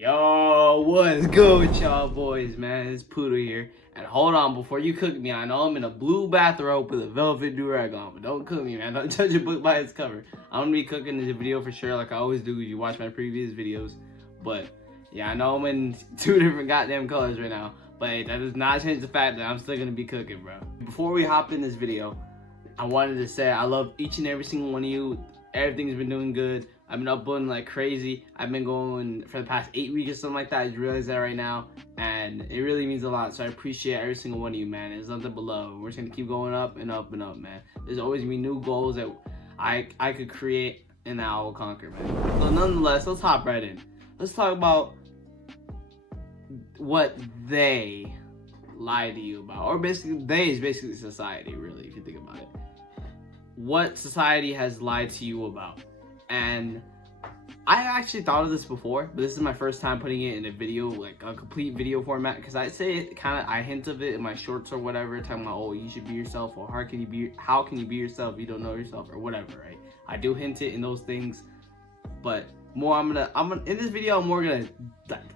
Yo, what's good with y'all boys, man? It's Poodle here. And hold on, before you cook me, I know I'm in a blue bathrobe with a velvet do-rag on, but don't cook me, man. Don't judge a book by its cover. I'm gonna be cooking this video for sure, like I always do if you watch my previous videos. But yeah, I know I'm in two different goddamn colors right now, but hey, that does not change the fact that I'm still gonna be cooking, bro. Before we hop in this video, I wanted to say I love each and every single one of you. Everything's been doing good. I've been uploading like crazy. I've been going for the past 8 weeks or something like that. I just realized that right now, and it really means a lot. So I appreciate every single one of you, man. There's nothing but love. We're just gonna keep going up and up and up, man. There's always gonna be new goals that I could create and that I will conquer, man. So nonetheless, let's hop right in. Let's talk about what they lie to you about, or basically, they is basically society, really, if you think about it. What society has lied to you about. And I actually thought of this before, but this is my first time putting it in a video, like a complete video format, because I say it kind of, I hint of it in my shorts or whatever, talking about, oh, you should be yourself, or how can you be yourself if you don't know yourself, or whatever, right? I do hint it in those things, but more I'm gonna in this video, I'm more gonna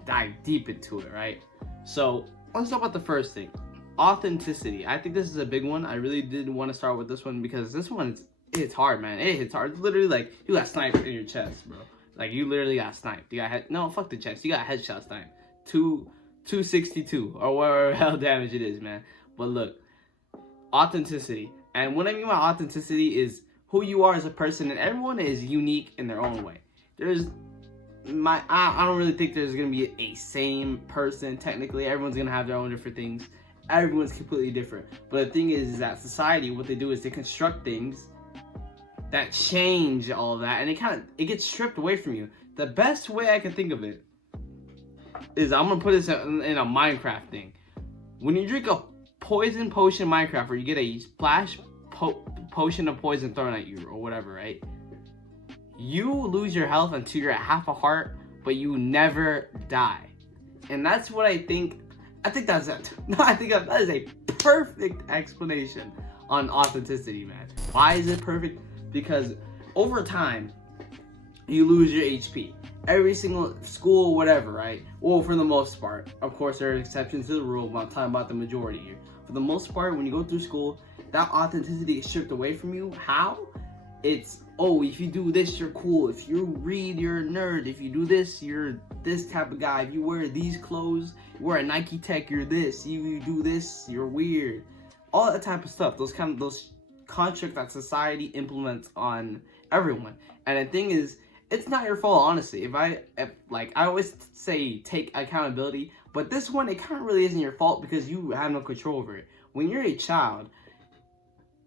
dive deep into it, right? So let's talk about the first thing. Authenticity. I think this is a big one. I really did want to start with this one because this one it's hard, man. It hits hard. It's literally like you got sniped in your chest, bro. Like you literally got sniped. You got no, fuck the chest. You got headshot sniped. 262 or whatever hell damage it is, man. But look, authenticity. And what I mean by authenticity is who you are as a person, and everyone is unique in their own way. I don't really think there's gonna be a same person. Technically, everyone's gonna have their own different things. Everyone's completely different. But the thing is that society, what they do is they construct things that change all of that, and it gets stripped away from you. The best way I can think of it is, I'm gonna put this in a Minecraft thing. When you drink a poison potion Minecraft, or you get a splash potion of poison thrown at you or whatever, right? You lose your health until you're at half a heart, but you never die. And that's what I think that's it. No, I think that is a perfect explanation on authenticity, man. Why is it perfect? Because over time, you lose your HP. Every single school, whatever, right? Well, for the most part. Of course, there are exceptions to the rule, but I'm talking about the majority here. For the most part, when you go through school, that authenticity is stripped away from you. How? It's, oh, if you do this, you're cool. If you read, you're a nerd. If you do this, you're this type of guy. If you wear these clothes, you wear a Nike Tech, you're this. You do this, you're weird. All that type of stuff. Those construct that society implements on everyone. And the thing is, it's not your fault, honestly. If I always say, take accountability, but this one, it kind of really isn't your fault because you have no control over it. When you're a child,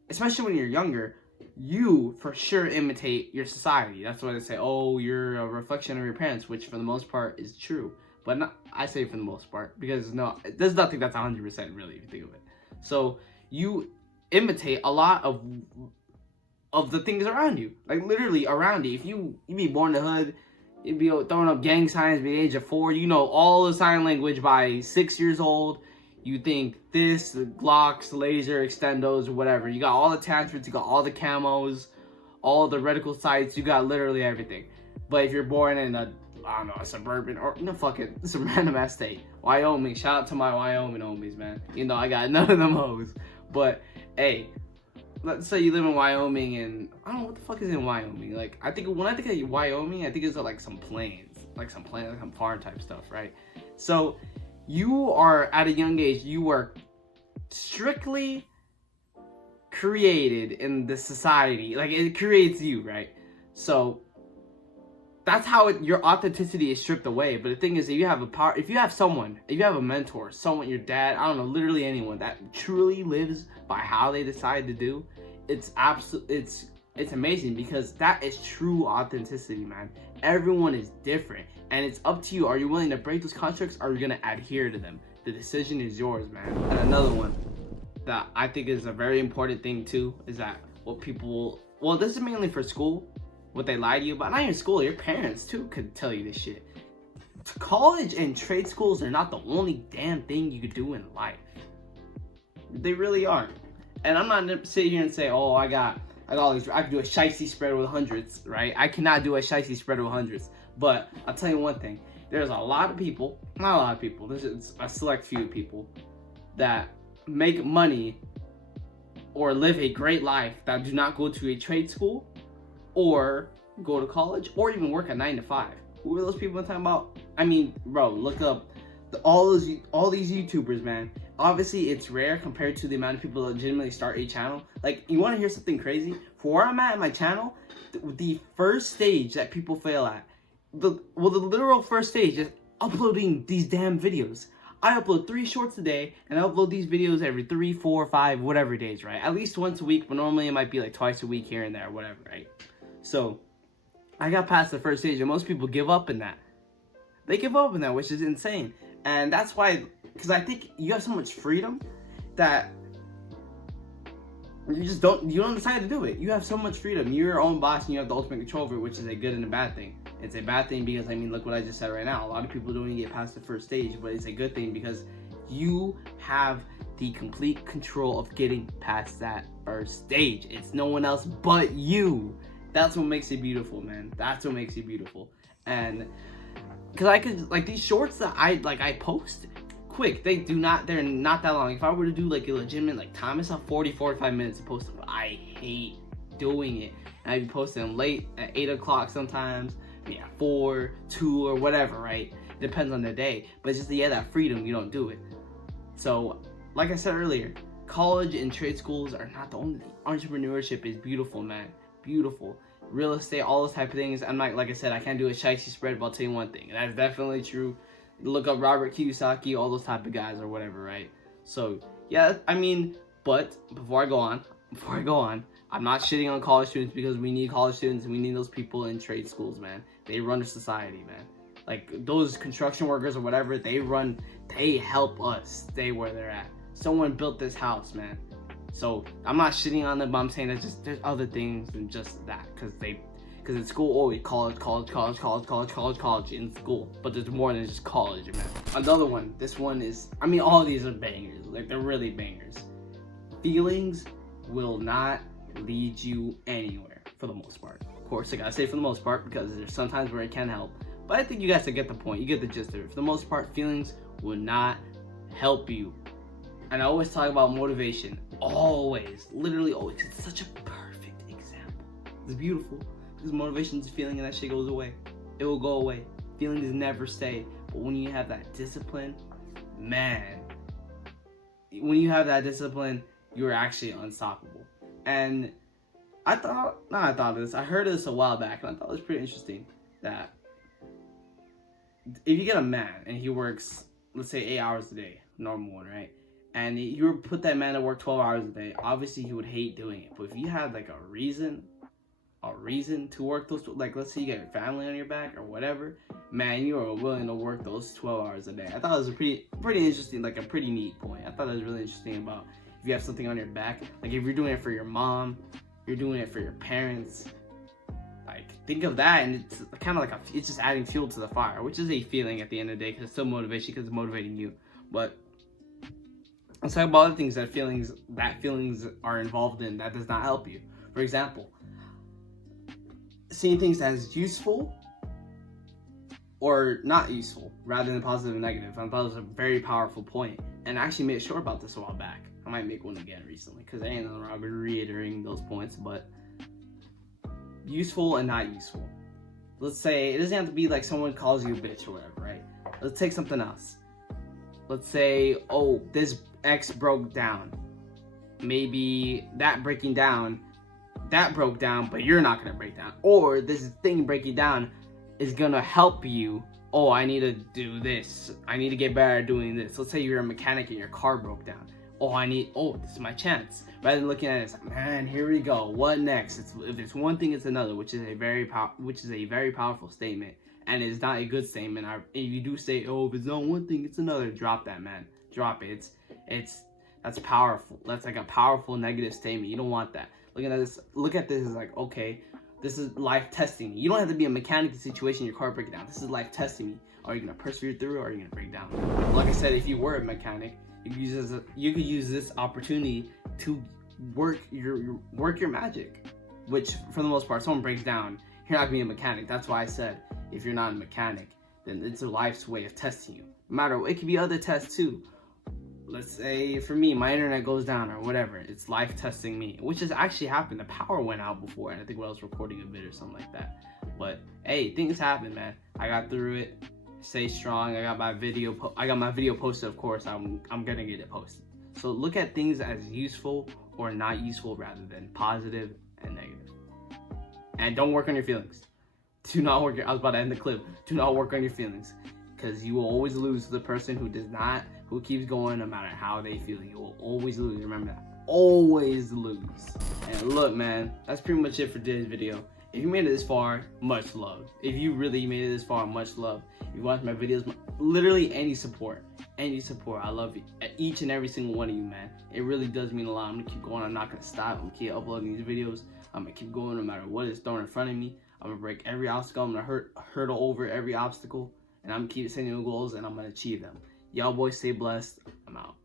especially when you're younger, you for sure imitate your society. That's why they say, oh, you're a reflection of your parents, which for the most part is true. But not, I say for the most part, because no, there's nothing that's 100% really, if you think of it. So you imitate a lot of the things around you, like literally around you. If you be born in the hood, you'd be throwing up gang signs by the age of 4. You know all the sign language by 6 years old. You think this, the Glocks, laser, extendos, whatever. You got all the attachments, you got all the camos, all the reticle sights. You got literally everything. But if you're born in a suburban, or no, fuck it, some random ass state, Wyoming. Shout out to my Wyoming homies, man. You know I got none of them hoes. But hey, let's say you live in Wyoming, and I don't know what the fuck is in Wyoming. Like when I think of Wyoming, I think it's like some plains, like some farm type stuff, right? So you are at a young age, you are strictly created in the society, like it creates you, right? So that's how your authenticity is stripped away. But the thing is, if you have a mentor, someone, your dad, I don't know, literally anyone that truly lives by how they decide to do, it's amazing, because that is true authenticity, man. Everyone is different, and it's up to you. Are you willing to break those constructs, or are you gonna adhere to them? The decision is yours, man. And another one that I think is a very important thing too is that this is mainly for school, what they lie to you about. Not even school, your parents too could tell you this shit. College and trade schools are not the only damn thing you could do in life. They really aren't. And I'm not gonna sit here and say, oh, I got all these, I can do a shicey spread with hundreds, right? I cannot do a shicey spread with hundreds. But I'll tell you one thing, there's a lot of people, not a lot of people, there's a select few people that make money or live a great life that do not go to a trade school or go to college or even work a 9 to 5. Who are those people I'm talking about? I mean, bro, look up all these YouTubers, man. Obviously, it's rare compared to the amount of people that legitimately start a channel. Like, you want to hear something crazy? For where I'm at in my channel, the first stage that people fail at, the literal first stage is uploading these damn videos. I upload 3 shorts a day, and I upload these videos every 3, 4, 5, whatever days, right? At least once a week, but normally it might be like twice a week here and there, whatever, right? So, I got past the first stage, and most people give up in that. They give up in that, which is insane. And that's why, because I think you have so much freedom that you don't decide to do it. You have so much freedom. You're your own boss and you have the ultimate control over it, which is a good and a bad thing. It's a bad thing because, I mean, look what I just said right now. A lot of people don't even get past the first stage, but it's a good thing because you have the complete control of getting past that first stage. It's no one else but you. That's what makes it beautiful, man. That's what makes it beautiful. And because I could, like, these shorts that I post quick, they're not that long. If I were to do like a legitimate like time, it's not 40-45 minutes to post them. I hate doing it. And I'd be posting them late at 8 o'clock sometimes, yeah, 4, 2, or whatever, right? It depends on the day. But it's just that freedom, you don't do it. So, like I said earlier, college and trade schools are not the only thing. Entrepreneurship is beautiful, man. Beautiful. Real estate, all those type of things. I'm not, like I said, I can't do a shicey spread, but I'll tell you one thing. That's definitely true. Look up Robert Kiyosaki, all those type of guys or whatever, right? So, yeah, I mean, but before I go on, I'm not shitting on college students because we need college students and we need those people in trade schools, man. They run a society, man. Like, those construction workers or whatever, they help us stay where they're at. Someone built this house, man. So, I'm not shitting on them, but I'm saying that there's other things than just that. Because in school, always college in school. But there's more than just college, man. Another one, this one is, I mean, all of these are bangers. Like, they're really bangers. Feelings will not lead you anywhere, for the most part. Of course, I gotta say for the most part, because there's sometimes where it can help. But I think you guys get the point. You get the gist of it. For the most part, feelings will not help you. And I always talk about motivation. Always. Literally always. It's such a perfect example. It's beautiful. Because motivation is a feeling and that shit goes away. It will go away. Feelings never stay. But when you have that discipline, man. When you have that discipline, you're actually unstoppable. And I heard this a while back, and I thought it was pretty interesting. That if you get a man and he works, let's say 8 hours a day, normal one, right? And you would put that man to work 12 hours a day, obviously he would hate doing it. But if you had like a reason to work those, like let's say you got your family on your back or whatever, man, you are willing to work those 12 hours a day. I thought it was a pretty interesting, like a pretty neat point. I thought it was really interesting about if you have something on your back, like if you're doing it for your mom, you're doing it for your parents. Like, think of that, and it's kind of like it's just adding fuel to the fire, which is a feeling at the end of the day, because it's still motivation, because it's motivating you. But let's talk about other things that feelings are involved in that does not help you. For example, seeing things as useful or not useful rather than positive and negative. I thought it was a very powerful point, and I actually made a short about this a while back. I might make one again recently because I ain't nothing wrong with reiterating those points, but useful and not useful. Let's say it doesn't have to be like someone calls you a bitch or whatever, right? Let's take something else. Let's say, oh, this X broke down. Maybe that broke down, but you're not gonna break down. Or this thing breaking down is gonna help you. Oh, I need to do this. I need to get better at doing this. Let's say you're a mechanic and your car broke down. This is my chance. Rather than looking at it, it's like, man, here we go. What next? If it's one thing, it's another, which is a very powerful statement, and it's not a good statement. If you do say, oh, if it's not one thing, it's another, drop that, man. Drop it. That's powerful. That's like a powerful negative statement. You don't want that. Look at this as like, okay, this is life testing me. You don't have to be a mechanical situation, your car breaking down. This is life testing me. Are you gonna persevere through, or are you gonna break down? Like I said, if you were a mechanic, you could use this opportunity to work your magic, which for the most part, someone breaks down, you're not gonna be a mechanic. That's why I said if you're not a mechanic, then it's a life's way of testing you. No matter what, it could be other tests too. Let's say for me, my internet goes down or whatever. It's life testing me, which has actually happened. The power went out before, and I think when I was recording a bit or something like that. But hey, things happen, man. I got through it. Stay strong. I got my video posted. Of course, I'm gonna get it posted. So look at things as useful or not useful rather than positive and negative. And don't work on your feelings. Do not work. I was about to end the clip. Do not work on your feelings, because you will always lose to the person who keeps going no matter how they feel. You will always lose. Remember that. Always lose. And look, man, that's pretty much it for today's video. If you made it this far, much love. If you really made it this far, much love. If you watch my videos, literally any support, I love you. Each and every single one of you, man. It really does mean a lot. I'm gonna keep going. I'm not gonna stop. I'm gonna keep uploading these videos. I'm gonna keep going no matter what is thrown in front of me. I'm gonna break every obstacle. I'm gonna hurdle over every obstacle, and I'm gonna keep setting new goals, and I'm gonna achieve them. Y'all boys stay blessed. I'm out.